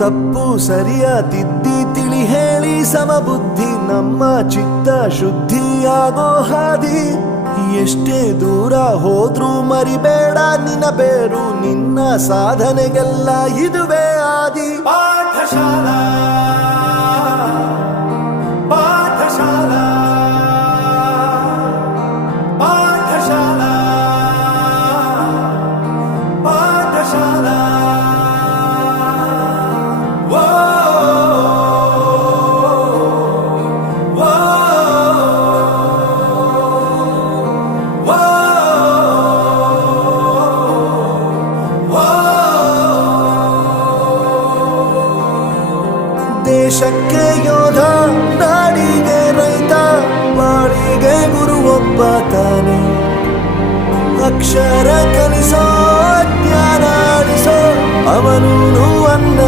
ತಪ್ಪು ಸರಿಯ ತಿದ್ದಿ ತಿಳಿ ಹೇಳಿ ಸಮಬುದ್ಧಿ ನಮ್ಮ ಚಿತ್ತ ಶುದ್ಧಿಯಾಗೋ ಹಾದಿ. ಎಷ್ಟೇ ದೂರ ಹೋದ್ರೂ ಮರಿಬೇಡ ನಿನ್ನ ಬೇರು, ನಿನ್ನ ಸಾಧನೆಗೆಲ್ಲ ಇದುವೇ ಆದಿ. ಪಾಠಶಾಲಾ ಪಾಠಶಾಲಾ ಪಾಠಶಾಲಾ ಪಾಠಶಾಲಾ. ದೇಶಕ್ಕೆ ಯೋಧ, ನಾಡಿಗೆ ರೈತ, ಬಾಳಿಗೆ ಗುರು ಒಬ್ಬ ತಾನೆ. ಅಕ್ಷರ ಕಲಿಸೋ, ಜ್ಞಾನ ಅಳಿಸೋ ಅವನು ಅನ್ನ